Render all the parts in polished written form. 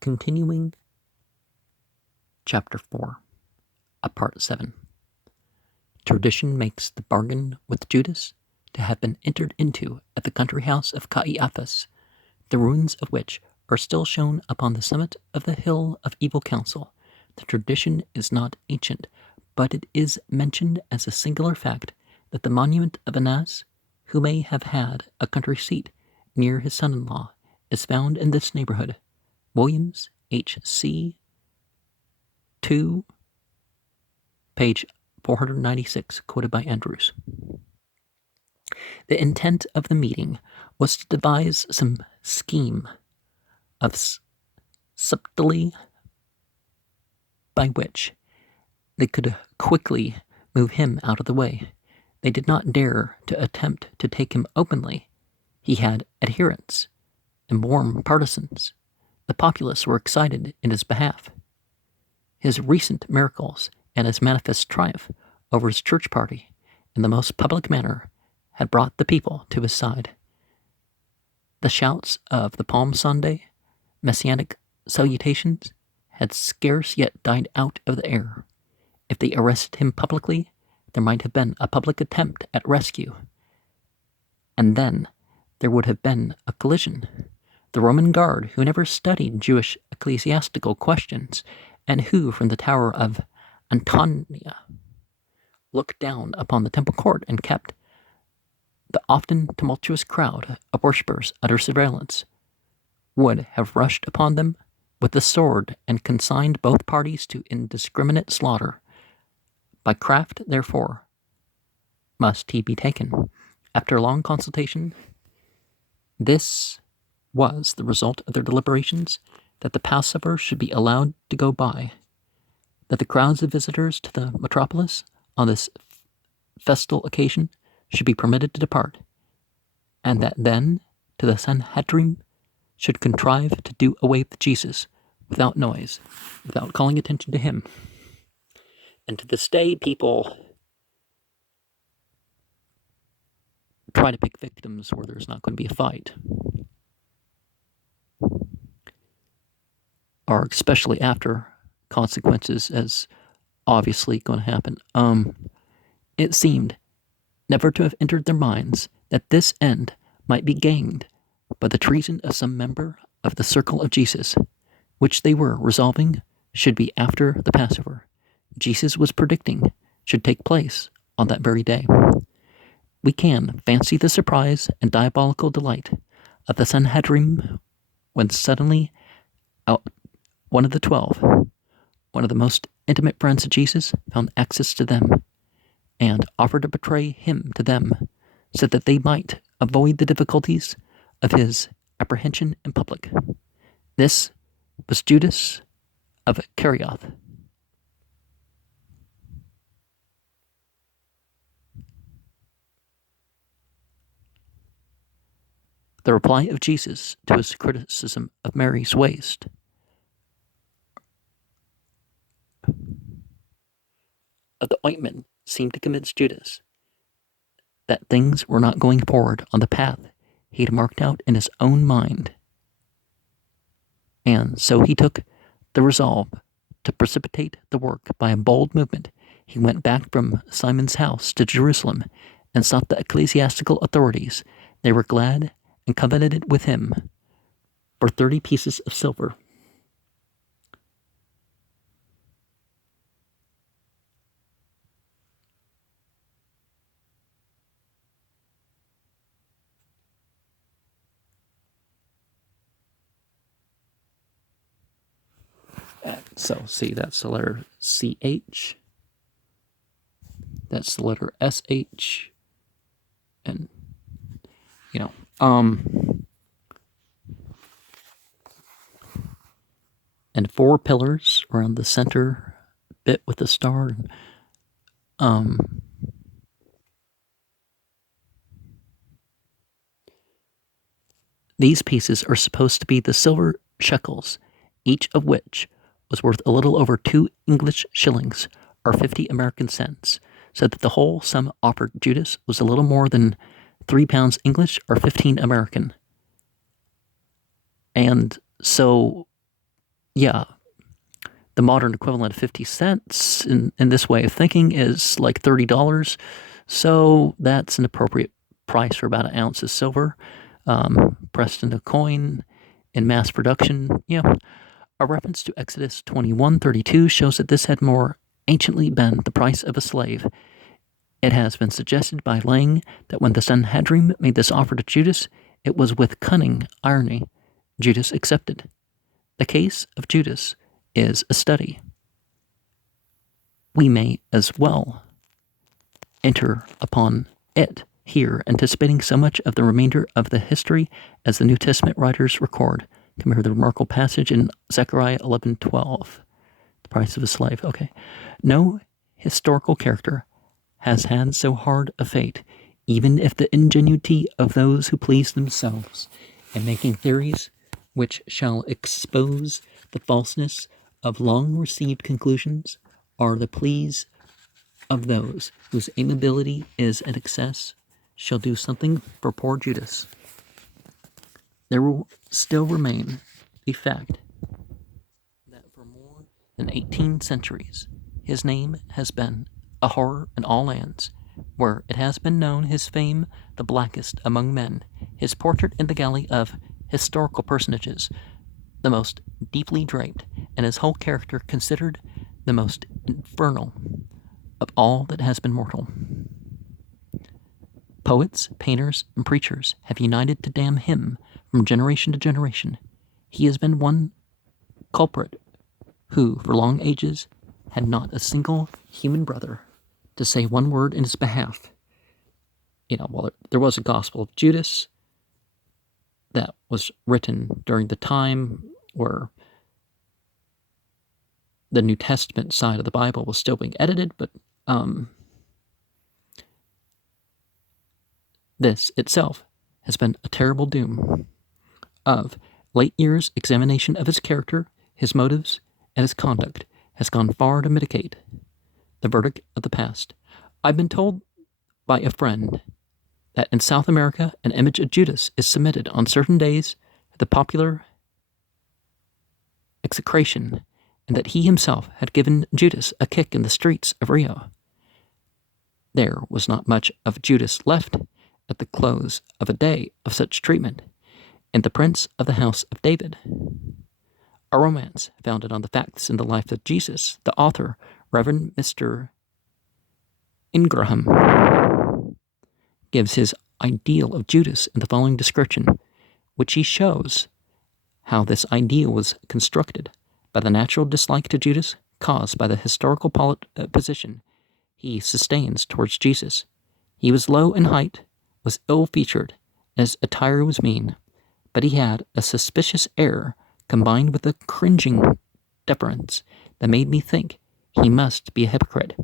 Continuing Chapter 4, Part 7. Tradition makes the bargain with Judas to have been entered into at the country house of Caiaphas, the ruins of which are still shown upon the summit of the hill of evil counsel. The tradition is not ancient, but it is mentioned as a singular fact that the monument of Annas, who may have had a country seat near his son-in-law, is found in this neighborhood. Williams, H.C. 2, page 496, quoted by Andrews. The intent of the meeting was to devise some scheme of subtlety by which they could quickly move him out of the way. They did not dare to attempt to take him openly. He had adherents and warm partisans. The populace were excited in his behalf. His recent miracles and his manifest triumph over his church party in the most public manner had brought the people to his side. The shouts of the Palm Sunday messianic salutations had scarce yet died out of the air. If they arrested him publicly, there might have been a public attempt at rescue, and then there would have been a collision. The Roman guard, who never studied Jewish ecclesiastical questions, and who, from the tower of Antonia, looked down upon the temple court and kept the often tumultuous crowd of worshippers under surveillance, would have rushed upon them with the sword and consigned both parties to indiscriminate slaughter. By craft, therefore, must he be taken. After long consultation, this was the result of their deliberations, that the Passover should be allowed to go by, that the crowds of visitors to the metropolis on this festal occasion should be permitted to depart, and that then to the Sanhedrim should contrive to do away with Jesus without noise, without calling attention to him. And to this day, people try to pick victims where there's not going to be a fight, or especially after consequences as obviously going to happen. It seemed never to have entered their minds that this end might be gained by the treason of some member of the circle of Jesus, which they were resolving should be after the Passover. Jesus was predicting should take place on that very day. We can fancy the surprise and diabolical delight of the Sanhedrim when suddenly one of the 12, one of the most intimate friends of Jesus, found access to them and offered to betray him to them so that they might avoid the difficulties of his apprehension in public. This was Judas of Kerioth. The reply of Jesus to his criticism of Mary's waist. Of the ointment seemed to convince Judas that things were not going forward on the path he had marked out in his own mind. And so he took the resolve to precipitate the work by a bold movement. He went back from Simon's house to Jerusalem and sought the ecclesiastical authorities. They were glad and covenanted with him for 30 pieces of silver. So, see, that's the letter CH. That's the letter SH. And, and 4 pillars around the center bit with the star. These pieces are supposed to be the silver shekels, each of which was worth a little over 2 English shillings, or 50 American cents, so that the whole sum offered Judas was a little more than 3 pounds English, or 15 American. And so yeah, the modern equivalent of 50 cents in this way of thinking is like $30. So that's an appropriate price for about an ounce of silver pressed into coin in mass production. Yeah, a reference to Exodus 21:32 shows that this had more anciently been the price of a slave. It has been suggested by Lang that when the Sanhedrin made this offer to Judas, it was with cunning irony. Judas accepted. The case of Judas is a study. We may as well enter upon it here, anticipating so much of the remainder of the history as the New Testament writers record. Compare the remarkable passage in Zechariah 11:12. The price of a slave. Okay. No historical character has had so hard a fate, even if the ingenuity of those who please themselves in making theories which shall expose the falseness of long received conclusions are the pleas of those whose amiability is at excess shall do something for poor Judas. There will still remain the fact that for more than 18 centuries his name has been a horror in all lands, where it has been known, his fame the blackest among men, his portrait in the galley of historical personages the most deeply draped, and his whole character considered the most infernal of all that has been mortal. Poets, painters, and preachers have united to damn him from generation to generation. He has been one culprit who, for long ages, had not a single human brother to say one word in his behalf. Well, there was a Gospel of Judas that was written during the time where the New Testament side of the Bible was still being edited, but this itself has been a terrible doom of late years' examination of his character, his motives, and his conduct has gone far to mitigate the verdict of the past. I've been told by a friend that in South America an image of Judas is submitted on certain days to the popular execration, and that he himself had given Judas a kick in the streets of Rio. There was not much of Judas left at the close of a day of such treatment, and the Prince of the House of David, a romance founded on the facts in the life of Jesus, the author, Reverend Mr. Ingraham, gives his ideal of Judas in the following description, which he shows how this ideal was constructed by the natural dislike to Judas caused by the historical position he sustains towards Jesus. He was low in height, was ill-featured, and his attire was mean, but he had a suspicious air combined with a cringing deference that made me think he must be a hypocrite.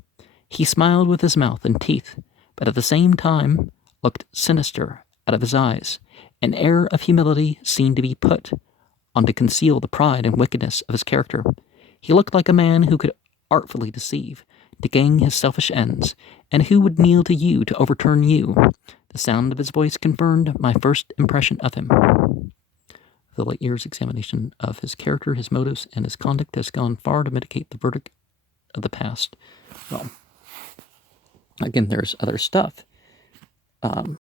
He smiled with his mouth and teeth, but at the same time looked sinister out of his eyes. An air of humility seemed to be put on to conceal the pride and wickedness of his character. He looked like a man who could artfully deceive to gain his selfish ends, and who would kneel to you to overturn you. The sound of his voice confirmed my first impression of him. The late years' examination of his character, his motives, and his conduct has gone far to mitigate the verdict of the past. Well, again, there's other stuff.